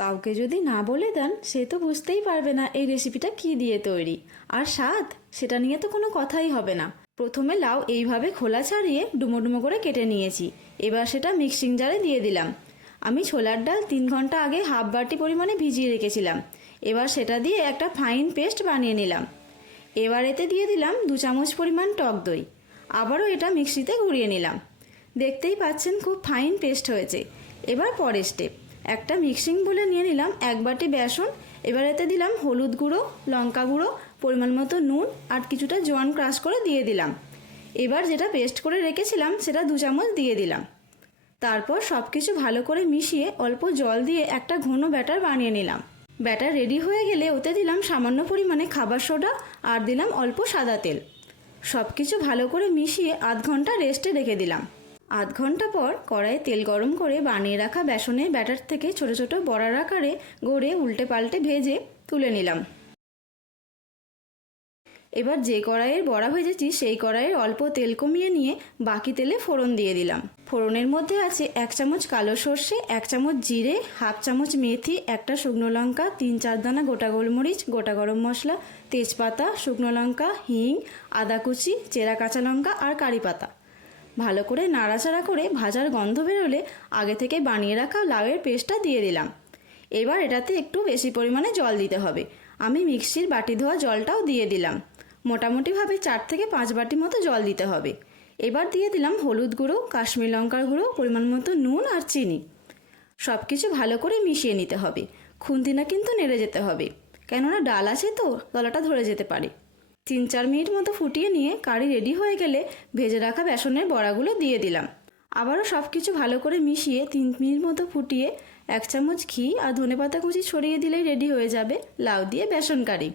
কাউকে যদি না বলে দেন সে তো বুঝতেই পারবে না এই রেসিপিটা কি দিয়ে তৈরি। আর স্বাদ, সেটা নিয়ে তো কোনো কথাই হবে না। প্রথমে লাউ এইভাবে খোলা ছাড়িয়ে ডুমো ডুমো করে কেটে নিয়েছি। এবার সেটা মিক্সিং জারে দিয়ে দিলাম। আমি ছোলার ডাল 3 ঘন্টা আগে হাফ বাটি পরিমাণে ভিজিয়ে রেখেছিলাম। এবার সেটা দিয়ে একটা ফাইন পেস্ট বানিয়ে নিলাম। এবার এতে দিয়ে দিলাম 2 চামচ পরিমাণ টক দই। আবারও এটা মিক্সিতে ঘুরিয়ে নিলাম। দেখতেই পাচ্ছেন খুব ফাইন পেস্ট হয়েছে। এবার পরের স্টেপ, একটা মিক্সিং বলে নিয়ে নিলাম 1 বাটি বেসন। এবার এতে দিলাম হলুদ গুঁড়ো, লঙ্কা গুঁড়ো, পরিমাণ মতো নুন আর কিছুটা জোয়ান ক্রাশ করে দিয়ে দিলাম। এবার যেটা পেস্ট করে রেখেছিলাম সেটা 2 চামচ দিয়ে দিলাম। তারপর সব কিছু ভালো করে মিশিয়ে অল্প জল দিয়ে একটা ঘন ব্যাটার বানিয়ে নিলাম। ব্যাটার রেডি হয়ে গেলে ওতে দিলাম সামান্য পরিমাণে খাবার সোডা আর দিলাম অল্প সাদা তেল। সব কিছু ভালো করে মিশিয়ে আধ ঘন্টা রেস্টে রেখে দিলাম। আধ ঘন্টা পর কড়াইয়ে তেল গরম করে বানিয়ে রাখা বেসনের ব্যাটার থেকে ছোট ছোট বড়ার আকারে গড়ে উল্টে পাল্টে ভেজে তুলে নিলাম। এবার যে কড়াইয়ের বড়া ভেজেছি সেই কড়াইয়ের অল্প তেল কমিয়ে নিয়ে বাকি তেলে ফোড়ন দিয়ে দিলাম। ফোড়নের মধ্যে আছে 1 চামচ কালো সর্ষে, 1 চামচ জিরে, হাফ চামচ মেথি, একটা শুকনো লঙ্কা, 3-4 দানা গোটা গোলমরিচ, গোটা গরম মশলা, তেজপাতা, শুকনো লঙ্কা, হিং, আদা কুচি, চেরা কাঁচা লঙ্কা আর কারি পাতা। ভালো করে নাড়াচাড়া করে ভাজার গন্ধ বেরোলে আগে থেকে বানিয়ে রাখা লাউয়ের পেস্টটা দিয়ে দিলাম। এবার এটাতে একটু বেশি পরিমাণে জল দিতে হবে। আমি মিক্সির বাটি ধোয়া জলটাও দিয়ে দিলাম। মোটামুটিভাবে 4 থেকে 5 বাটি মতো জল দিতে হবে। এবার দিয়ে দিলাম হলুদ গুঁড়ো, কাশ্মীর লঙ্কার গুঁড়ো, পরিমাণ মতো নুন আর চিনি। সব কিছু ভালো করে মিশিয়ে নিতে হবে। খুন্তি না কিন্তু নেড়ে যেতে হবে, কেননা ডাল আছে তো তলাটা ধরে যেতে পারে। 3-4 মিনিট মতো ফুটিয়ে নিয়ে কারি রেডি হয়ে গেলে ভেজে রাখা বেসনের বড়াগুলো দিয়ে দিলাম। আবারও সব কিছু ভালো করে মিশিয়ে 3 মিনিট মতো ফুটিয়ে 1 চামচ ঘি আর ধনেপাতা কুচি ছড়িয়ে দিলেই রেডি হয়ে যাবে লাউ দিয়ে বেসন কারি।